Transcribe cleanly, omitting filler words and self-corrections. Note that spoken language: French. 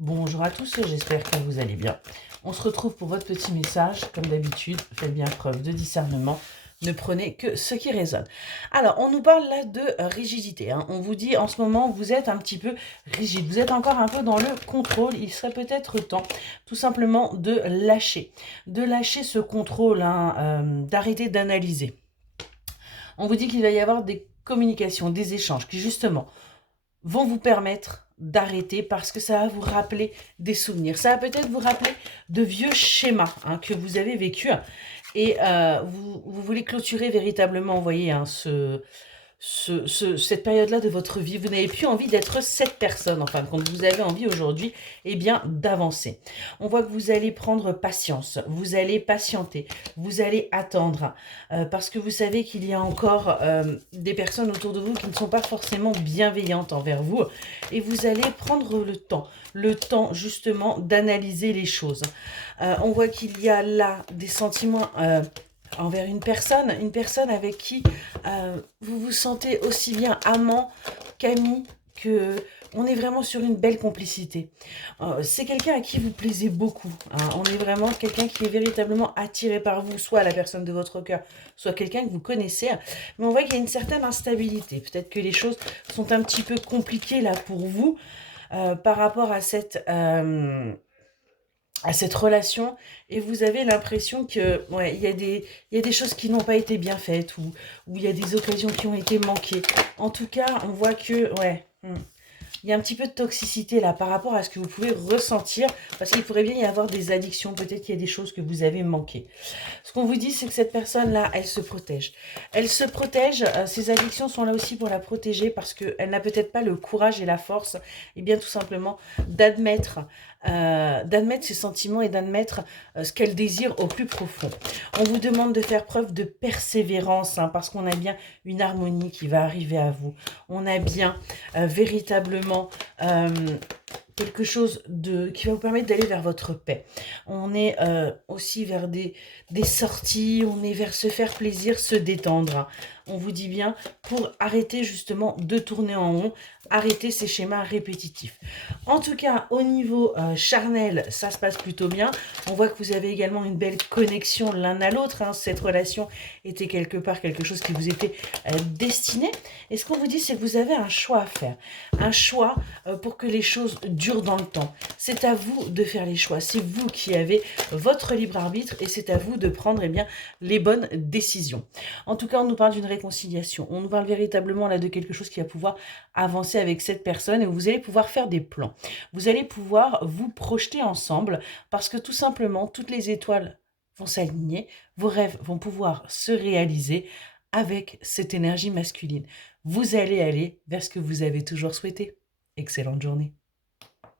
Bonjour à tous, j'espère que vous allez bien. On se retrouve pour votre petit message. Comme d'habitude, faites bien preuve de discernement. Ne prenez que ce qui résonne. Alors, on nous parle là de rigidité, hein. On vous dit en ce moment, vous êtes un petit peu rigide. Vous êtes encore un peu dans le contrôle. Il serait peut-être temps, tout simplement, de lâcher. De lâcher ce contrôle, hein, d'arrêter d'analyser. On vous dit qu'il va y avoir des communications, des échanges qui, justement, vont vous permettre d'arrêter parce que ça va vous rappeler des souvenirs. Ça va peut-être vous rappeler de vieux schémas, hein, que vous avez vécu et vous voulez clôturer véritablement, vous voyez, hein, cette période-là de votre vie. Vous n'avez plus envie d'être cette personne, enfin, quand vous avez envie aujourd'hui, eh bien, d'avancer. On voit que vous allez prendre patience, vous allez patienter, vous allez attendre, parce que vous savez qu'il y a encore des personnes autour de vous qui ne sont pas forcément bienveillantes envers vous, et vous allez prendre le temps justement d'analyser les choses. On voit qu'il y a là des sentiments envers une personne avec qui vous vous sentez aussi bien amant qu'ami, que on est vraiment sur une belle complicité. C'est quelqu'un à qui vous plaisez beaucoup, hein. On est vraiment quelqu'un qui est véritablement attiré par vous, soit la personne de votre cœur, soit quelqu'un que vous connaissez. Mais on voit qu'il y a une certaine instabilité. Peut-être que les choses sont un petit peu compliquées là pour vous par rapport à cette relation, et vous avez l'impression que ouais, il y a des choses qui n'ont pas été bien faites, ou il y a des occasions qui ont été manquées. En tout cas, on voit que ouais, il y a un petit peu de toxicité là par rapport à ce que vous pouvez ressentir, parce qu'il pourrait bien y avoir des addictions, peut-être qu'il y a des choses que vous avez manquées. Ce qu'on vous dit, c'est que cette personne-là, elle se protège. Elle se protège, ses addictions sont là aussi pour la protéger, parce qu'elle n'a peut-être pas le courage et la force, et bien tout simplement, d'admettre ses sentiments et d'admettre ce qu'elle désire au plus profond. On vous demande de faire preuve de persévérance, hein, parce qu'on a bien une harmonie qui va arriver à vous. On a bien véritablement quelque chose qui va vous permettre d'aller vers votre paix. On est aussi vers des sorties, on est vers se faire plaisir, se détendre. On vous dit bien, pour arrêter justement de tourner en rond, arrêter ces schémas répétitifs. En tout cas, au niveau charnel, ça se passe plutôt bien. On voit que vous avez également une belle connexion l'un à l'autre, hein. Cette relation était quelque part quelque chose qui vous était destiné. Et ce qu'on vous dit, c'est que vous avez un choix à faire. Un choix pour que les choses durent dans le temps. C'est à vous de faire les choix. C'est vous qui avez votre libre arbitre, et c'est à vous de prendre bien, les bonnes décisions. En tout cas, on nous parle d'une réconciliation. On nous parle véritablement là de quelque chose qui va pouvoir avancer avec cette personne, et vous allez pouvoir faire des plans. Vous allez pouvoir vous projeter ensemble, parce que tout simplement, toutes les étoiles vont s'aligner, vos rêves vont pouvoir se réaliser avec cette énergie masculine. Vous allez aller vers ce que vous avez toujours souhaité. Excellente journée.